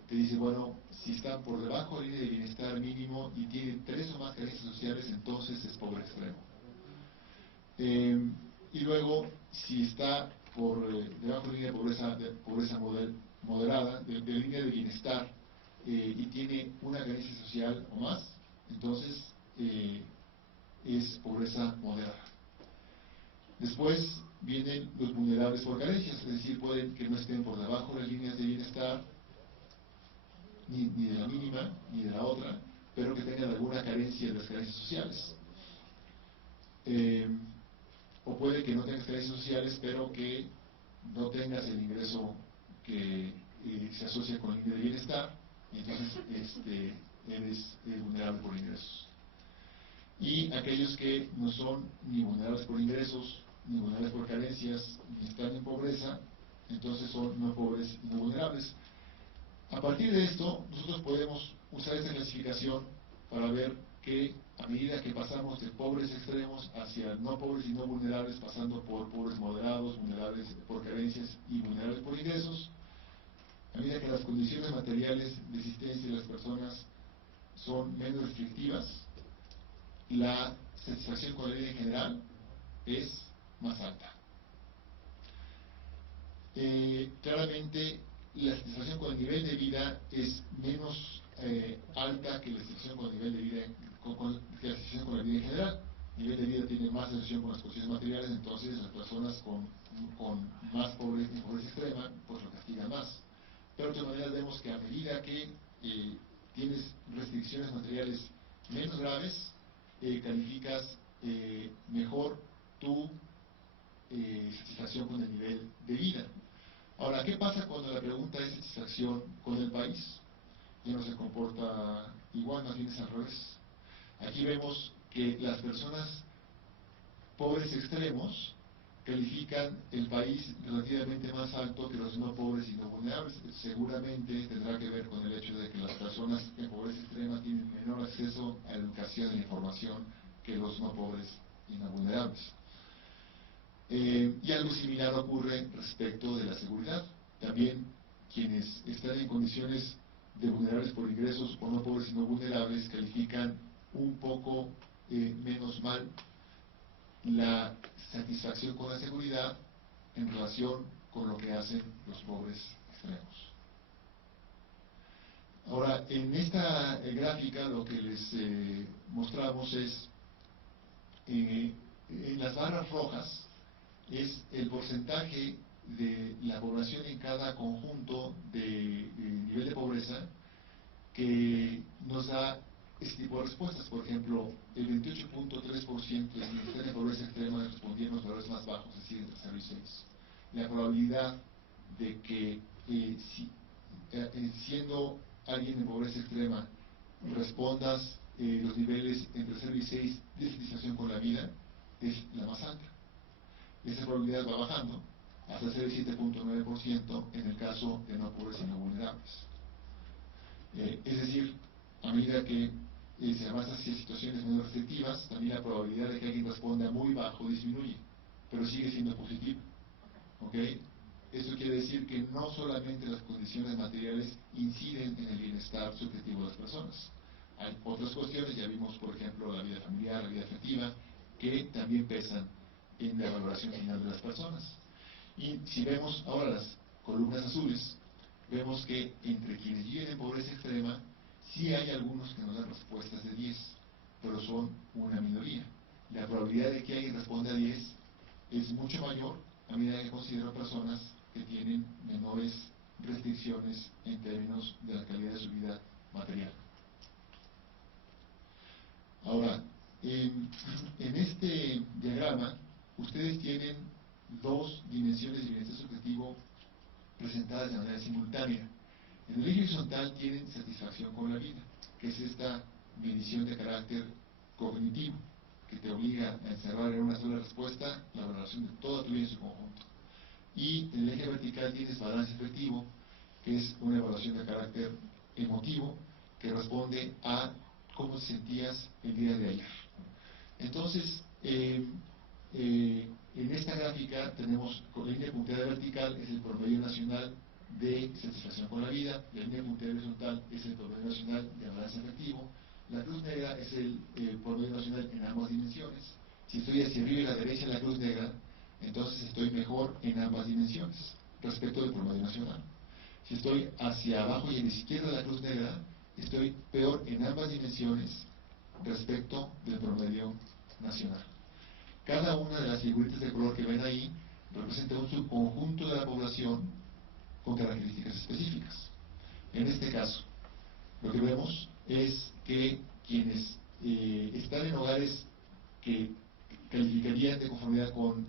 te dice, bueno, si está por debajo de la línea de bienestar mínimo y tiene 3 o más carencias sociales, entonces es pobre extremo. Y luego, si está por debajo de la línea de pobreza moderada, de la línea de bienestar, y tiene una carencia social o más, entonces es pobreza moderada. Después vienen los vulnerables por carencias, es decir, pueden que no estén por debajo de las líneas de bienestar, ni de la mínima, ni de la otra, pero que tengan alguna carencia de las carencias sociales. O puede que no tengas carencias sociales, pero que no tengas el ingreso que se asocia con la línea de bienestar, y entonces eres vulnerable por ingresos. Y aquellos que no son ni vulnerables por ingresos, ni vulnerables por carencias, ni están en pobreza, entonces son no pobres y no vulnerables. A partir de esto, nosotros podemos usar esta clasificación para ver que a medida que pasamos de pobres extremos hacia no pobres y no vulnerables, pasando por pobres moderados, vulnerables por carencias y vulnerables por ingresos, a medida que las condiciones materiales de existencia de las personas son menos restrictivas, la satisfacción con la vida en general es más alta. Claramente, la satisfacción con el nivel de vida es menos alta que la satisfacción con el nivel de vida, que la satisfacción con la vida en general. El nivel de vida tiene más asociación con las cuestiones materiales, entonces las personas con más pobreza y pobreza extrema, pues lo castigan más. Pero de todas maneras vemos que a medida que tienes restricciones materiales menos graves, calificas mejor tu satisfacción con el nivel de vida. Ahora, ¿qué pasa cuando la pregunta es satisfacción con el país? ya no se comporta igual, más bien es al revés. Aquí vemos que las personas pobres extremos califican el país relativamente más alto que los no pobres y no vulnerables. Seguramente tendrá que ver con el hecho de que las personas en pobreza extrema tienen menor acceso a la educación e información que los no pobres y no vulnerables. Y algo similar ocurre respecto de la seguridad. También quienes están en condiciones de vulnerables por ingresos o no pobres y no vulnerables califican un poco menos mal la satisfacción con la seguridad en relación con lo que hacen los pobres extremos. Ahora, en esta gráfica lo que les mostramos es, en las barras rojas, es el porcentaje de la población en cada conjunto de nivel de pobreza que nos da este tipo de respuestas. Por ejemplo, el 28.3% de quienes están en pobreza extrema respondían los valores más bajos, es decir, entre 0 y 6. La probabilidad de que siendo alguien en pobreza extrema respondas los niveles entre 0 y 6 de satisfacción con la vida es la más alta. Esa probabilidad va bajando hasta ser el 7.9% en el caso de no pobres y no vulnerables. Es decir, a medida que se avanza hacia situaciones menos restrictivas, también la probabilidad de que alguien responda muy bajo disminuye, pero sigue siendo positivo. ¿Okay? Esto quiere decir que no solamente las condiciones materiales inciden en el bienestar subjetivo de las personas. Hay otras cuestiones, ya vimos por ejemplo la vida familiar, la vida afectiva, que también pesan en la valoración final de las personas. Y si vemos ahora las columnas azules, vemos que entre quienes viven en pobreza extrema, sí hay algunos que nos dan respuestas de 10, pero son una minoría. La probabilidad de que alguien responda a 10 es mucho mayor a medida que considero personas que tienen menores restricciones en términos de la calidad de su vida material. Ahora, en este diagrama, ustedes tienen dos dimensiones de bienestar subjetivo presentadas de manera simultánea. En el eje horizontal tienen satisfacción con la vida, que es esta medición de carácter cognitivo, que te obliga a encerrar en una sola respuesta la valoración de toda tu vida en su conjunto. Y en el eje vertical tienes balance efectivo, que es una evaluación de carácter emotivo, que responde a cómo te sentías el día de ayer. Entonces, en esta gráfica tenemos con la línea punteada vertical es el promedio nacional de satisfacción con la vida, la línea punteada horizontal es el promedio nacional de balance efectivo, la cruz negra es el promedio nacional en ambas dimensiones. Si estoy hacia arriba y a la derecha en la cruz negra, entonces estoy mejor en ambas dimensiones respecto del promedio nacional. Si estoy hacia abajo y a la izquierda de la cruz negra, estoy peor en ambas dimensiones respecto del promedio nacional. Cada una de las figuritas de color que ven ahí representa un subconjunto de la población con características específicas. En este caso, lo que vemos es que quienes están en hogares que calificarían de conformidad con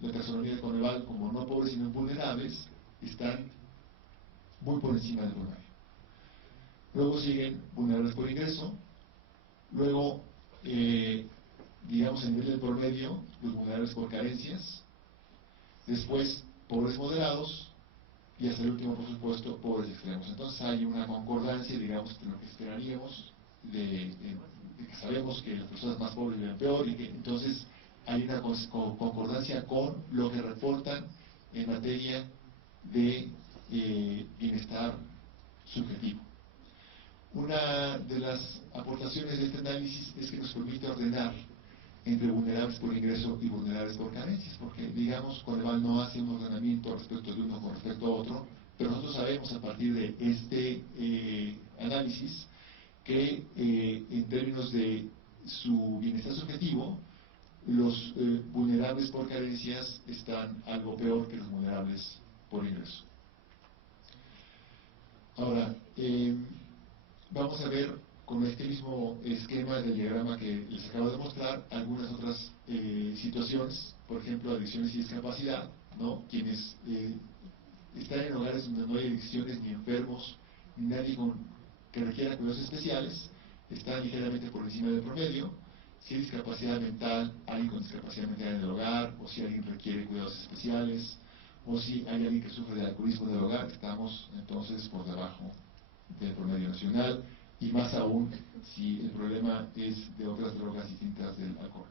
la taxonomía de Coneval como no pobres y no vulnerables, están muy por encima del promedio. Luego siguen vulnerables por ingreso, luego digamos, a nivel del promedio, los vulnerables por carencias, después pobres moderados, y hasta el último, por supuesto, pobres extremos. Entonces hay una concordancia, digamos, de lo que esperaríamos, de que sabemos que las personas más pobres viven peor, y que entonces hay una concordancia con lo que reportan en materia de bienestar subjetivo. Una de las aportaciones de este análisis es que nos permite ordenar entre vulnerables por ingreso y vulnerables por carencias, porque digamos Coneval no hace un ordenamiento respecto de uno con respecto a otro, pero nosotros sabemos a partir de este análisis que en términos de su bienestar subjetivo, los vulnerables por carencias están algo peor que los vulnerables por ingreso. Ahora, vamos a ver con este mismo esquema del diagrama que les acabo de mostrar algunas otras situaciones, por ejemplo, adicciones y discapacidad, ¿no? Quienes están en hogares donde no hay adicciones ni enfermos ni nadie que requiera cuidados especiales, está ligeramente por encima del promedio. Si hay discapacidad mental, alguien con discapacidad mental en el hogar, o si alguien requiere cuidados especiales, o si hay alguien que sufre de alcoholismo en el hogar, estamos entonces por debajo del promedio nacional, y más aún si el problema es de otras drogas distintas del alcohol.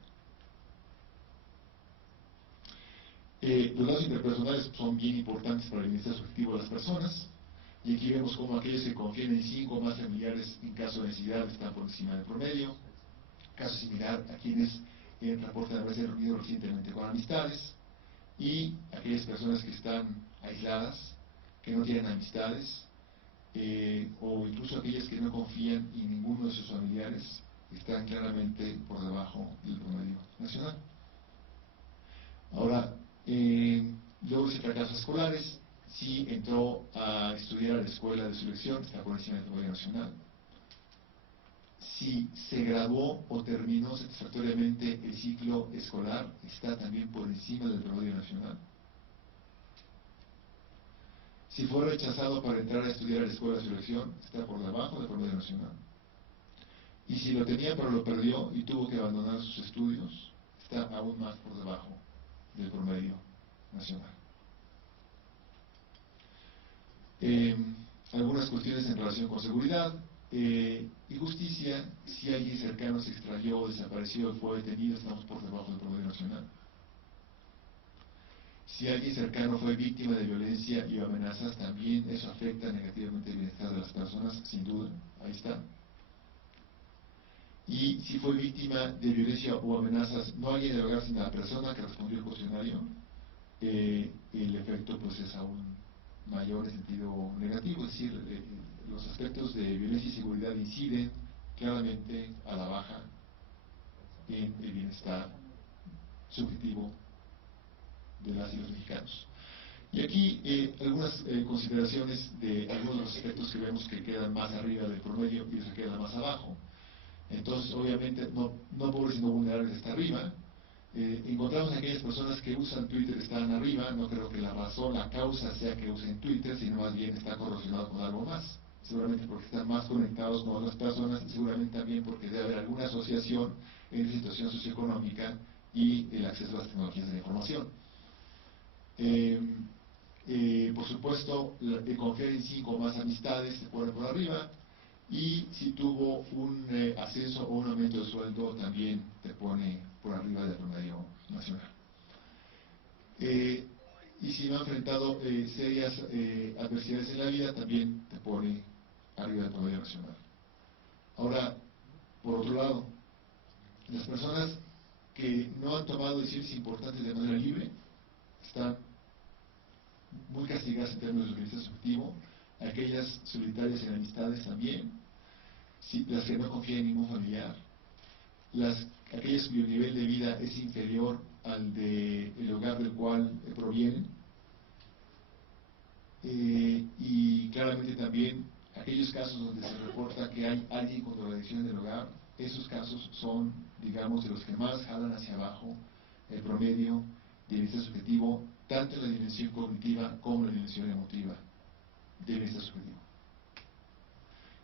Los datos interpersonales son bien importantes para el bienestar subjetivo de las personas, y aquí vemos cómo aquellos que confían en 5 o más familiares en caso de necesidad están por encima del promedio. Caso similar a quienes reportan haberse reunido recientemente con amistades, y aquellas personas que están aisladas, que no tienen amistades, o incluso aquellas que no confían en ninguno de sus familiares, están claramente por debajo del promedio nacional. Ahora, logros y fracasos escolares: si entró a estudiar a la escuela de su elección, está por encima del promedio nacional. Si se graduó o terminó satisfactoriamente el ciclo escolar, está también por encima del promedio nacional. Si fue rechazado para entrar a estudiar a la escuela de su elección, está por debajo del promedio nacional. Y si lo tenía pero lo perdió y tuvo que abandonar sus estudios, está aún más por debajo del promedio nacional. Algunas cuestiones en relación con seguridad y justicia: si alguien cercano se extrayó, desapareció o fue detenido, estamos por debajo del promedio nacional. Si alguien cercano fue víctima de violencia y amenazas, también eso afecta negativamente el bienestar de las personas, sin duda, ahí está. Y si fue víctima de violencia o amenazas, no alguien del hogar, sino la persona que respondió el cuestionario, el efecto pues es aún mayor en sentido negativo, es decir, los aspectos de violencia y seguridad inciden claramente a la baja en el bienestar subjetivo de las y los mexicanos. Y aquí algunas consideraciones de algunos de los aspectos que vemos que quedan más arriba del promedio y se quedan más abajo. Entonces, obviamente, no pobres sino vulnerables está arriba. Encontramos a aquellas personas que usan Twitter están arriba. No creo que la razón, la causa sea que usen Twitter, sino más bien está correlacionado con algo más. Seguramente porque están más conectados con otras personas, y seguramente también porque debe haber alguna asociación entre la situación socioeconómica y el acceso a las tecnologías de la información. Por supuesto, confiar en 5 más amistades se pone por arriba, y si tuvo un ascenso o un aumento de sueldo también te pone por arriba del promedio nacional. Y si no ha enfrentado serias adversidades en la vida, también te pone arriba del promedio nacional. Ahora, por otro lado, las personas que no han tomado decisiones importantes de manera libre están muy castigadas en términos de bienestar subjetivo. Aquellas solitarias en amistades también, las que no confían en ningún familiar, aquellas cuyo nivel de vida es inferior al del hogar del cual provienen, y claramente también aquellos casos donde se reporta que hay alguien con drogadicción en el hogar. Esos casos son, digamos, de los que más jalan hacia abajo el promedio de bienestar subjetivo, tanto en la dimensión cognitiva como en la dimensión emotiva de bienestar subjetivo.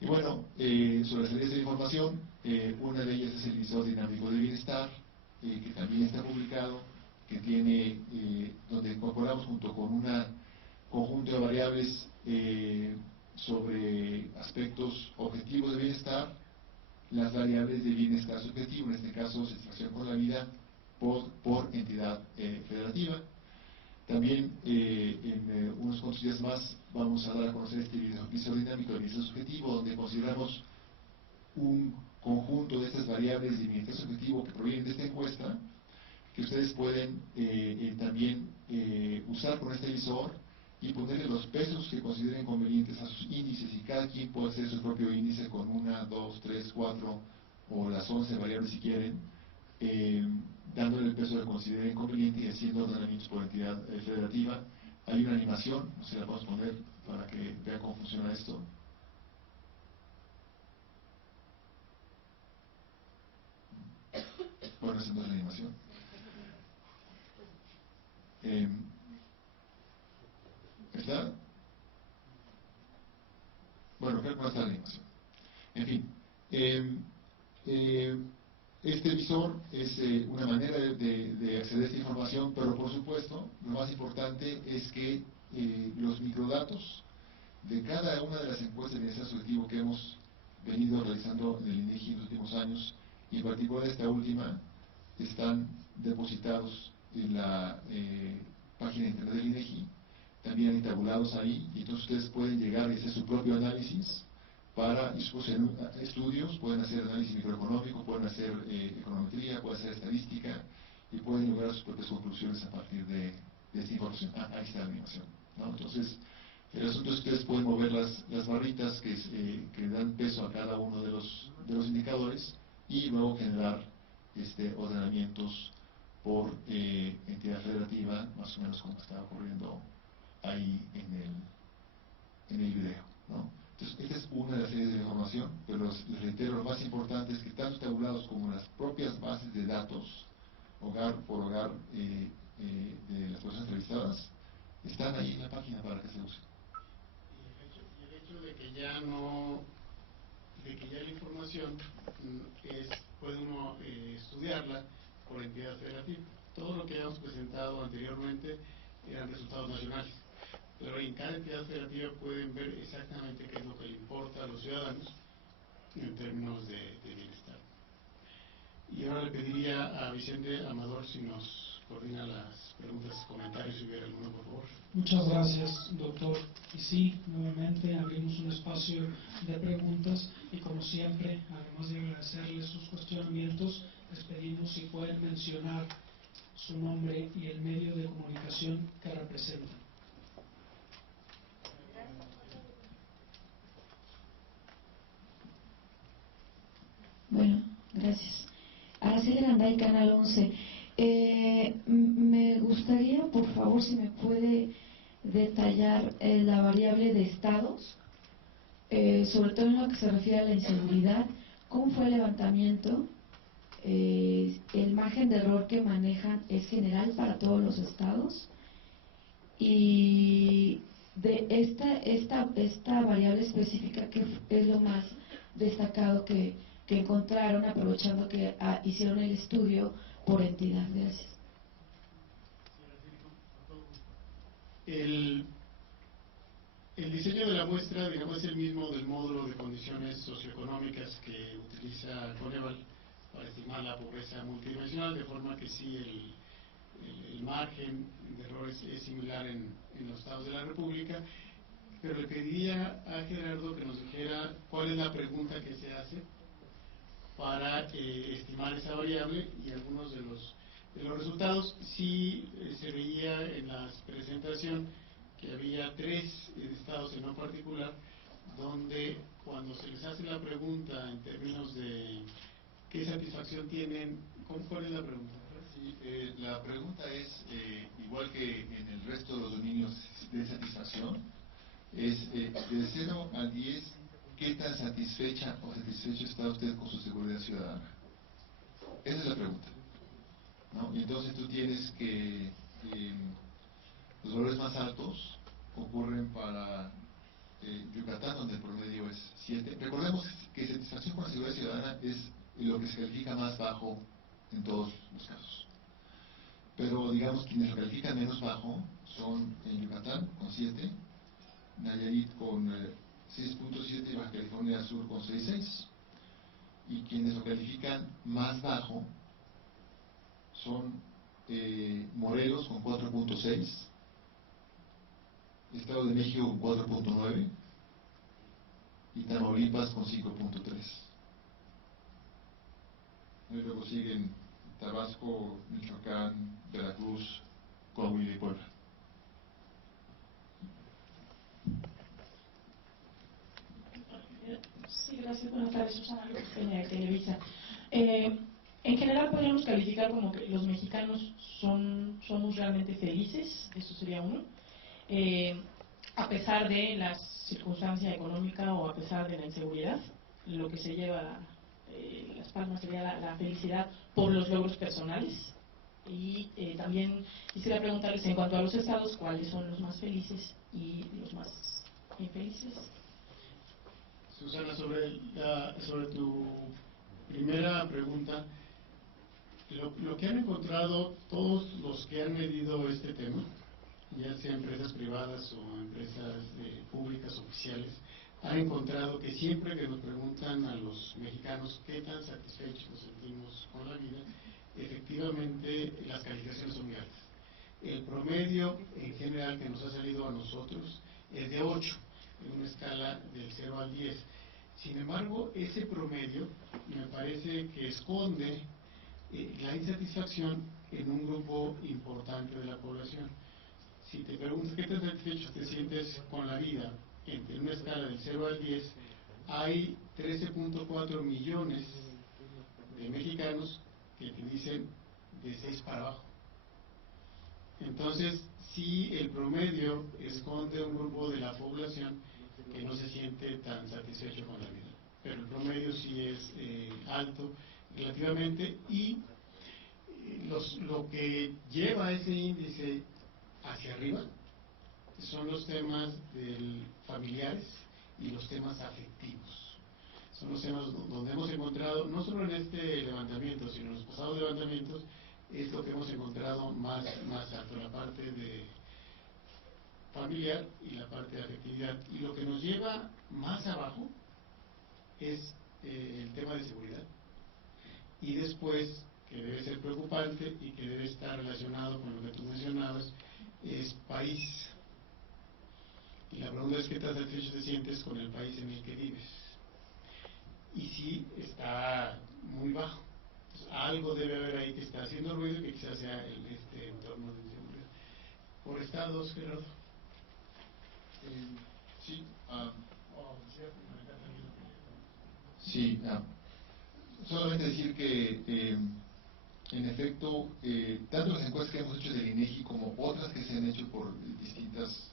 Y bueno, sobre las áreas de información, una de ellas es el visor dinámico de bienestar, que también está publicado, que tiene, donde incorporamos junto con un conjunto de variables sobre aspectos objetivos de bienestar, las variables de bienestar subjetivo, en este caso satisfacción con la vida por entidad federativa. También en unos cuantos días más vamos a dar a conocer este visor dinámico de bienestar subjetivo, donde consideramos un conjunto de estas variables de bienestar subjetivo que provienen de esta encuesta, que ustedes pueden también usar con este visor y ponerle los pesos que consideren convenientes a sus índices, y cada quien puede hacer su propio índice con 1, 2, 3, 4 o las 11 variables si quieren, dándole el peso que consideren conveniente y haciendo ordenamientos por entidad federativa. Hay una animación, no sé si la podemos poner para que vean cómo funciona esto. Bueno, esa no es la animación. ¿Está? Bueno, colocar cómo está la animación. En fin, este visor es una manera de acceder a esta información, pero por supuesto, lo más importante es que los microdatos de cada una de las encuestas de bienestar subjetivo que hemos venido realizando en el INEGI en los últimos años, y en particular esta última, están depositados en la página de internet del INEGI, también hay tabulados ahí, y entonces ustedes pueden llegar y hacer su propio análisis para estudios, pueden hacer análisis microeconómico, pueden hacer econometría, pueden hacer estadística, y pueden lograr sus propias conclusiones a partir de esta información. Ahí está la animación, ¿no? Entonces, el asunto es que ustedes pueden mover las barritas que dan peso a cada uno de los indicadores y luego generar ordenamientos por entidad federativa, más o menos como está ocurriendo ahí en el video, ¿no? Entonces, esta es una de las series de información, pero les reitero, lo más importante es que tanto tabulados como las propias bases de datos, hogar por hogar, de las personas entrevistadas, están ahí en la página para que se usen. Y el hecho de que ya no, de que ya la información puede uno estudiarla por entidad federativa. Todo lo que habíamos presentado anteriormente eran resultados nacionales, pero en cada entidad federativa pueden ver exactamente qué es lo que le importa a los ciudadanos en términos de bienestar. Y ahora le pediría a Vicente Amador si nos coordina las preguntas, comentarios, si hubiera alguno, por favor. Muchas gracias, doctor. Y sí, nuevamente abrimos un espacio de preguntas y como siempre, además de agradecerles sus cuestionamientos, les pedimos si pueden mencionar su nombre y el medio de comunicación que representan. Bueno, gracias. Araceli Ganday, Canal 11. Me gustaría, por favor, si me puede detallar la variable de estados, sobre todo en lo que se refiere a la inseguridad, cómo fue el levantamiento, el margen de error que manejan es general para todos los estados, y de esta variable específica, ¿qué es lo más destacado que encontraron, aprovechando que hicieron el estudio por entidad? Gracias. El diseño de la muestra, digamos, es el mismo del módulo de condiciones socioeconómicas que utiliza Coneval para estimar la pobreza multidimensional, de forma que sí, el margen de errores es similar en los estados de la República, pero le pediría a Gerardo que nos dijera cuál es la pregunta que se hace para estimar esa variable, y algunos de los resultados. Sí, se veía en la presentación que había 3 estados en lo particular, donde cuando se les hace la pregunta en términos de qué satisfacción tienen, ¿cuál es la pregunta? Sí, la pregunta es, igual que en el resto de los dominios de satisfacción, es de 0 al 10, ¿qué tan satisfecha o satisfecho está usted con su seguridad ciudadana? Esa es la pregunta, ¿no? Y entonces tú tienes que los valores más altos ocurren para Yucatán, donde el promedio es 7. Recordemos que satisfacción con la seguridad ciudadana es lo que se califica más bajo en todos los casos. Pero digamos, quienes lo califican menos bajo son en Yucatán con 7, Nayarit con 6.7 y Baja California Sur con 6.6. Y quienes lo califican más bajo son Morelos con 4.6, Estado de México con 4.9 y Tamaulipas con 5.3. Y luego siguen Tabasco, Michoacán, Veracruz, Coahuila y Puebla. Sí, gracias. Buenas tardes, Susana López Peña de Televisa. En general podríamos calificar como que los mexicanos somos realmente felices, eso sería uno, a pesar de la circunstancia económica o a pesar de la inseguridad. Lo que se lleva las palmas sería la felicidad por los logros personales. Y también quisiera preguntarles en cuanto a los estados, ¿cuáles son los más felices y los más infelices? Susana, sobre tu primera pregunta, lo que han encontrado todos los que han medido este tema, ya sea empresas privadas o empresas públicas oficiales, han encontrado que siempre que nos preguntan a los mexicanos qué tan satisfechos nos sentimos con la vida, efectivamente las calificaciones son muy altas. El promedio en general que nos ha salido a nosotros es de 8, en una escala del 0 al 10. Sin embargo, ese promedio me parece que esconde la insatisfacción en un grupo importante de la población. Si te preguntas qué tan satisfecho te sientes con la vida, en una escala del 0 al 10, hay 13.4 millones de mexicanos que te dicen de 6 para abajo. Entonces, sí, el promedio esconde un grupo de la población que no se siente tan satisfecho con la vida. Pero el promedio sí es alto relativamente, y lo que lleva ese índice hacia arriba son los temas familiares y los temas afectivos. Son los temas donde hemos encontrado, no solo en este levantamiento, sino en los pasados levantamientos, es lo que hemos encontrado más alto, la parte de familiar y la parte de afectividad. Y lo que nos lleva más abajo es el tema de seguridad. Y después, que debe ser preocupante y que debe estar relacionado con lo que tú mencionabas, es país. Y la pregunta es qué tan satisfecho te sientes con el país en el que vives. Y sí, está muy bajo. Entonces, algo debe haber ahí que está haciendo ruido, que quizás sea este entorno de inseguridad. Por estados, Gerardo. Sí, sí, solamente decir que en efecto, tanto las encuestas que hemos hecho del INEGI como otras que se han hecho por distintas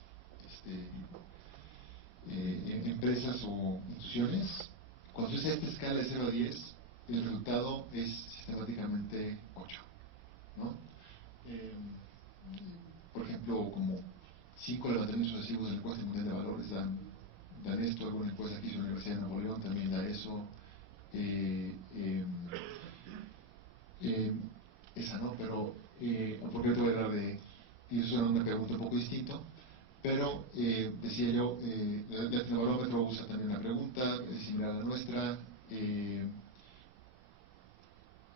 empresas o instituciones, cuando se hace esta escala de 0 a 10, el resultado es sistemáticamente 8, ¿no? Por ejemplo, como 5 levantamientos sucesivos de la encuesta mundial de valores dan esto. Alguna encuesta que hizo la Universidad de Nuevo León también da eso. Esa no, pero porque te voy a hablar de, y eso es una pregunta un poco distinto, pero decía yo, el Latinobarómetro usa también una pregunta similar a la nuestra.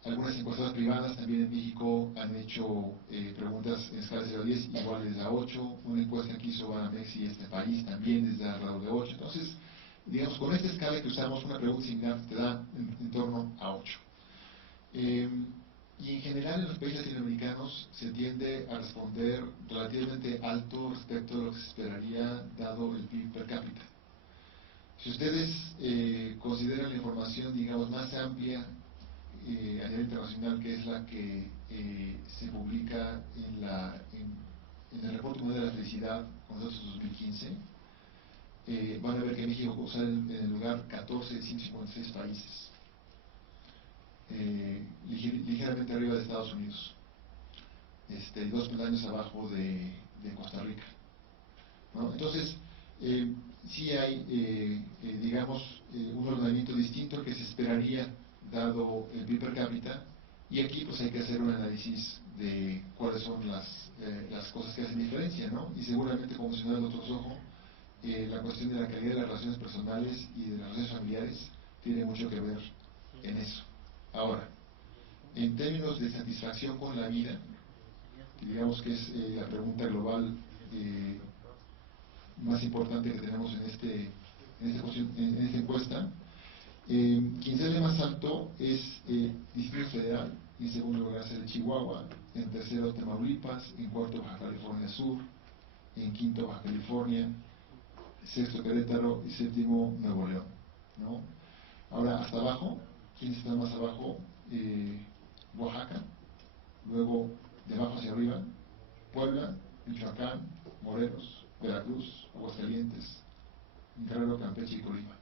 Algunas encuestadoras privadas también en México han hecho preguntas en escala de 0 a 10 iguales a 8. Una encuesta que hizo Banamex y este país también desde alrededor de 8. Entonces, digamos, con esta escala que usamos, una pregunta similar te da en torno a 8. Y en general en los países latinoamericanos se tiende a responder relativamente alto respecto a lo que se esperaría dado el PIB per cápita. Si ustedes consideran la información, digamos, más amplia a nivel internacional, que es la que se publica en el Reporte Mundial de la Felicidad con datos 2015, van a ver que México está en el lugar 14 de 156 países, ligeramente arriba de Estados Unidos, 2 peldaños abajo de Costa Rica, ¿no? Entonces, sí hay, digamos, un ordenamiento distinto al que se esperaría dado el PIB per cápita, y aquí pues hay que hacer un análisis de cuáles son las cosas que hacen diferencia, ¿no? Y seguramente, como mencionaba el doctor Sojo, la cuestión de la calidad de las relaciones personales y de las relaciones familiares tiene mucho que ver en eso. Ahora, en términos de satisfacción con la vida, que digamos que es la pregunta global más importante que tenemos en esta encuesta, quien sale más alto es Distrito Federal, en segundo lugar sale Chihuahua, en tercero Tamaulipas, en cuarto Baja California Sur, en quinto Baja California, sexto Querétaro y séptimo Nuevo León, ¿no? Ahora, hasta abajo, ¿quiénes están más abajo? Oaxaca, luego de abajo hacia arriba, Puebla, Michoacán, Morelos, Veracruz, Aguascalientes, Guerrero, Campeche y Colima.